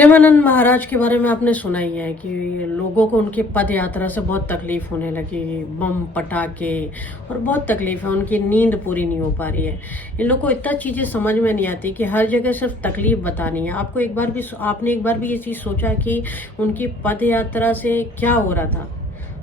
प्रेमानंद महाराज के बारे में आपने सुना ही है कि लोगों को उनकी पद यात्रा से बहुत तकलीफ होने लगी। बम पटाखे और बहुत तकलीफ है, उनकी नींद पूरी नहीं हो पा रही है। इन लोगों को इतना चीजें समझ में नहीं आती कि हर जगह सिर्फ तकलीफ बतानी है। आपने एक बार भी ये चीज सोचा कि उनकी पद यात्रा से क्या हो रहा था?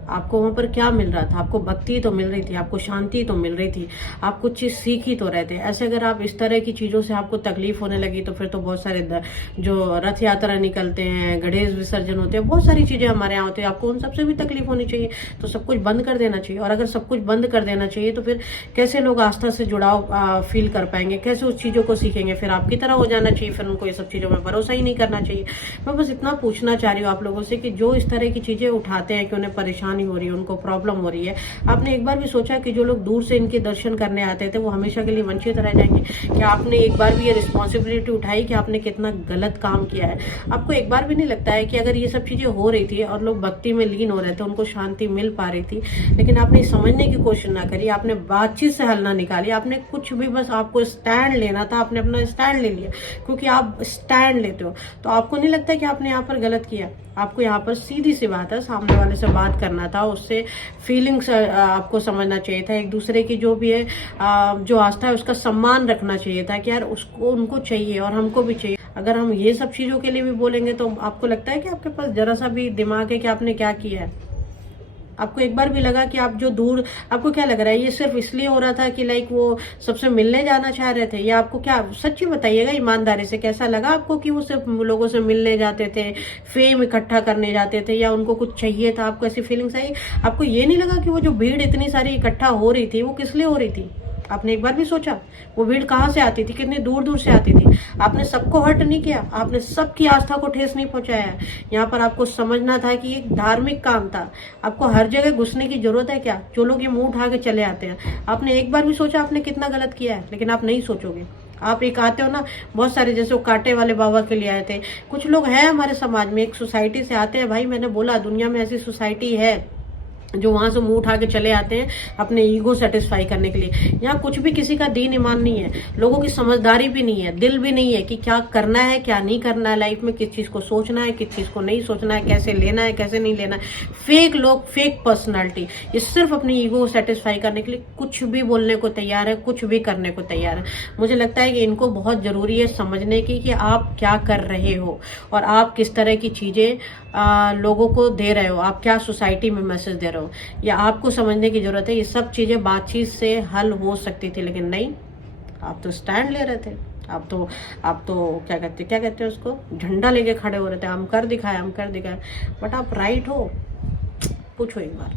आपको वहां पर क्या मिल रहा था? आपको भक्ति तो मिल रही थी, आपको शांति तो मिल रही थी, आप कुछ चीज सीख ही तो रहे थे। ऐसे अगर आप इस तरह की चीजों से आपको तकलीफ होने लगी तो फिर तो बहुत सारे जो रथ यात्रा निकलते हैं, गणेश विसर्जन होते हैं, बहुत सारी चीजें हमारे यहाँ होती है, आपको उन सबसे भी तकलीफ होनी चाहिए। तो सब कुछ बंद कर देना चाहिए। और अगर सब कुछ बंद कर देना चाहिए तो फिर कैसे लोग आस्था से जुड़ाव फील कर पाएंगे? कैसे उस चीजों को सीखेंगे? फिर आपकी तरह हो जाना चाहिए, फिर उनको ये सब चीजों में भरोसा ही नहीं करना चाहिए। मैं बस इतना पूछना चाह रही हूँ आप लोगों से कि जो इस तरह की चीजें उठाते हैं कि उन्हें परेशानी हो रही है, उनको प्रॉब्लम हो रही है, आपने एक बार भी सोचा कि जो लोग दूर से इनके दर्शन करने आते थे वो हमेशा के लिए वंचित रह जाएंगे? क्या आपने एक बार भी ये रिस्पॉन्सिबिलिटी उठाई कि आपने कितना गलत काम किया है? आपको एक बार भी नहीं लगता है कि अगर ये सब चीजें हो रही थी और लोग भक्ति में लीन हो रहे थे, उनको शांति मिल पा रही थी, लेकिन आपने समझने की कोशिश ना करी, आपने बातचीत से हल ना निकाली, आपने कुछ भी, बस आपको स्टैंड लेना था, आपने अपना स्टैंड ले लिया। क्योंकि आप स्टैंड लेते हो तो आपको नहीं लगता कि आपने यहाँ पर गलत किया? आपको यहाँ पर सीधी सी बात है, सामने वाले से बात करना था, उससे फीलिंग्स आपको समझना चाहिए था, एक दूसरे की जो भी है जो आस्था है उसका सम्मान रखना चाहिए था कि यार उसको, उनको चाहिए और हमको भी चाहिए। अगर हम ये सब चीजों के लिए भी बोलेंगे तो आपको लगता है कि आपके पास जरा सा भी दिमाग है कि आपने क्या किया है? आपको एक बार भी लगा कि आप जो दूर, आपको क्या लग रहा है ये सिर्फ इसलिए हो रहा था कि लाइक वो सबसे मिलने जाना चाह रहे थे? या आपको क्या, सच्ची बताइएगा ईमानदारी से, कैसा लगा आपको कि वो सिर्फ लोगों से मिलने जाते थे, फेम इकट्ठा करने जाते थे, या उनको कुछ चाहिए था? आपको ऐसी फीलिंग्स आई? आपको ये नहीं लगा कि वो जो भीड़ इतनी सारी इकट्ठा हो रही थी वो किस लिए हो रही थी? आपने एक बार भी सोचा वो भीड़ कहाँ से आती थी, कितनी दूर दूर से आती थी? आपने सबको हर्ट नहीं किया, आपने सबकी आस्था को ठेस नहीं पहुंचाया। यहाँ पर आपको समझना था कि एक धार्मिक काम था। आपको हर जगह घुसने की जरूरत है क्या? जो लोग ये मुंह उठा के चले आते हैं, आपने एक बार भी सोचा आपने कितना गलत किया है? लेकिन आप नहीं सोचोगे। आप एक आते हो ना, बहुत सारे, जैसे वो कांटे वाले बाबा के लिए आए थे, कुछ लोग हैं हमारे समाज में, एक सोसाइटी से आते हैं। भाई मैंने बोला दुनिया में ऐसी सोसाइटी है जो वहां से मुंह उठा के चले आते हैं अपने ईगो सेटिस्फाई करने के लिए। यहाँ कुछ भी किसी का दीन ईमान नहीं है, लोगों की समझदारी भी नहीं है, दिल भी नहीं है कि क्या करना है क्या नहीं करना है लाइफ में, किस चीज को सोचना है किस चीज को नहीं सोचना है, कैसे लेना है कैसे नहीं लेना है। फेक लोग, फेक पर्सनालिटी, ये सिर्फ अपनी ईगो को सेटिस्फाई करने के लिए कुछ भी बोलने को तैयार है, कुछ भी करने को तैयार है। मुझे लगता है कि इनको बहुत जरूरी है समझने की कि आप क्या कर रहे हो और आप किस तरह की चीजें लोगों को दे रहे हो, आप क्या सोसाइटी में मैसेज दे रहे हो, या आपको समझने की जरूरत है। ये सब चीजें बातचीत से हल हो सकती थी, लेकिन नहीं, आप तो स्टैंड ले रहे थे। आप तो क्या कहते हैं उसको, झंडा लेके खड़े हो रहे थे, हम कर दिखाए हम कर दिखाए। बट आप राइट हो? पूछो एक बार।